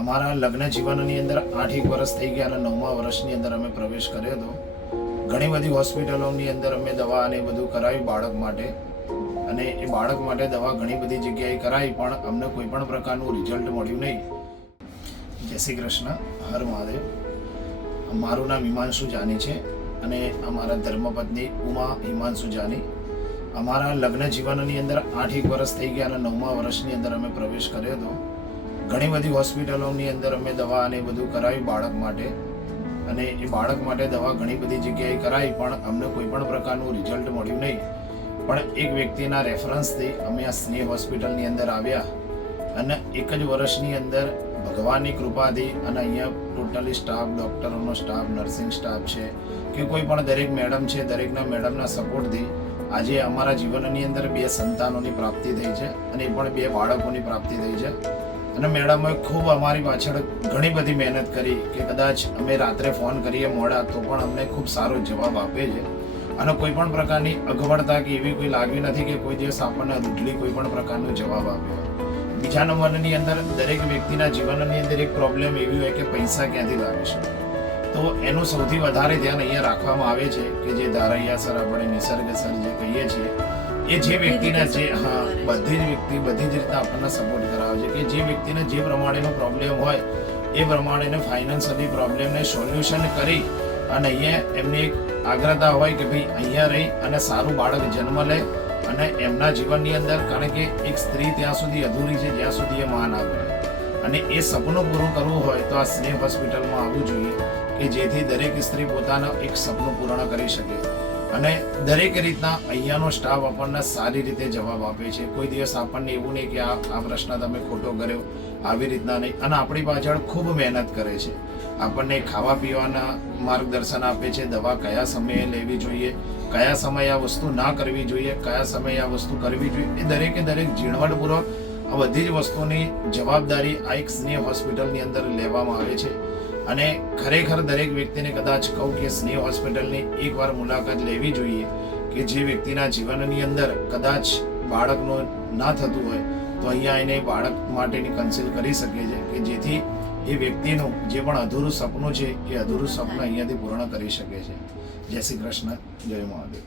અમારા લગ્ન જીવનની અંદર 8 વર્ષ થઈ ગયા અને 9મા વર્ષની અંદર અમે પ્રવેશ કર્યો હતો. ઘણી બધી હોસ્પિટલોની અંદર અમે દવા અને બધું કરાવ્યું બાળક માટે, અને એ બાળક માટે દવા ઘણી બધી જગ્યાએ કરાવી, પણ અમને કોઈ પણ પ્રકારનું રિઝલ્ટ મળ્યું નહીં. જય શ્રી કૃષ્ણ, હર મહાદેવ. મારું નામ હિમાંશુ જાની છે અને અમારા ધર્મપત્ની ઉમા હિમાંશુ જાની. અમારા લગ્ન જીવનની અંદર 8 વર્ષ થઈ ગયા અને 9મા વર્ષની અંદર અમે પ્રવેશ કર્યો હતો. ઘણી બધી હોસ્પિટલોની અંદર અમે દવા અને બધું કરાવ્યું બાળક માટે, અને એ બાળક માટે દવા ઘણી બધી જગ્યાએ કરાવી, પણ અમને કોઈ પણ પ્રકારનું રિઝલ્ટ મળ્યું નહીં. પણ એક વ્યક્તિના રેફરન્સથી અમે આ સ્નેહ હોસ્પિટલની અંદર આવ્યા, અને એક જ વર્ષની અંદર ભગવાનની કૃપાથી અને અહીંયા ટોટલી સ્ટાફ, ડૉક્ટરોનો સ્ટાફ, નર્સિંગ સ્ટાફ છે કે કોઈ પણ દરેક મેડમ છે, દરેકના મેડમના સપોર્ટથી આજે અમારા જીવનની અંદર 2 સંતાનોની પ્રાપ્તિ થઈ છે, અને એ પણ 2 બાળકોની પ્રાપ્તિ થઈ છે. અને મેડમોએ ખૂબ અમારી પાછળ ઘણી બધી મહેનત કરી કે કદાચ અમે રાત્રે ફોન કરીએ મોડા તો પણ અમને ખૂબ સારો જવાબ આપે છે, અને કોઈ પણ પ્રકારની અગવડતા કે એવી કોઈ લાગી નથી કે કોઈ દિવસ આપણને રૂટલી કોઈ પણ પ્રકારનો જવાબ આપ્યો. બીજા નંબરની અંદર દરેક વ્યક્તિના જીવનની અંદર એક પ્રોબ્લેમ એવી હોય કે પૈસા ક્યાંથી લાવી શકે, તો એનું સૌથી વધારે ધ્યાન અહીંયા રાખવામાં આવે છે કે જે ધારૈયા સર, આપણે નિસર્ગ સર જે કહીએ છીએ, એ જે વ્યક્તિના જે બધી જ વ્યક્તિ બધી જ રીતે આપણને સપોર્ટ કરાવે છે કે જે વ્યક્તિને જે પ્રમાણેનો પ્રોબ્લેમ હોય એ પ્રમાણેને ફાઇનાન્શિયલી પ્રોબ્લેમને સોલ્યુશન કરી, અને અહીંયા એમની એક આગ્રહતા હોય કે ભાઈ અહીંયા રહી અને સારું બાળક જન્મ લે, અને એમના જીવનની અંદર, કારણ કે એક સ્ત્રી ત્યાં સુધી અધૂરી છે જ્યાં સુધી એ માં ના બને, અને એ સપનું પૂરું કરવું હોય તો આ સ્નેહ હોસ્પિટલમાં આવવું જોઈએ કે જેથી દરેક સ્ત્રી પોતાના એક સપનું પૂર્ણ કરી શકે. અને દરેક રીતના અહીંયાનો સ્ટાફ આપણને સારી રીતે જવાબ આપે છે. કોઈ દિવસ આપણને એવું નહીં કે આ પ્રશ્ન તમે ખોટો કર્યો, આવી રીતના નહીં. અને આપણી પાછળ ખૂબ મહેનત કરે છે, આપણને ખાવા પીવાના માર્ગદર્શન આપે છે, દવા કયા સમયે લેવી જોઈએ, કયા સમયે આ વસ્તુ ના કરવી જોઈએ, કયા સમયે આ વસ્તુ કરવી જોઈએ, એ દરેકે દરેક ઝીણવટપૂર્વક આ બધી જ વસ્તુની જવાબદારી આ એક સ્નેહ હોસ્પિટલની અંદર લેવામાં આવે છે. અને ખરેખર દરેક વ્યક્તિને કદાચ કહું કે સ્નેહ હોસ્પિટલની એકવાર મુલાકાત લેવી જોઈએ કે જે વ્યક્તિના જીવનની અંદર કદાચ બાળકનું ના થતું હોય તો અહીંયા એને બાળક માટેની કન્સલ્ટ કરી શકે છે કે જેથી એ વ્યક્તિનું જે પણ અધૂરું સપનું છે એ અધૂરું સપનું અહીંયાથી પૂર્ણ કરી શકે છે. જય શ્રી કૃષ્ણ, જય મહાદેવ.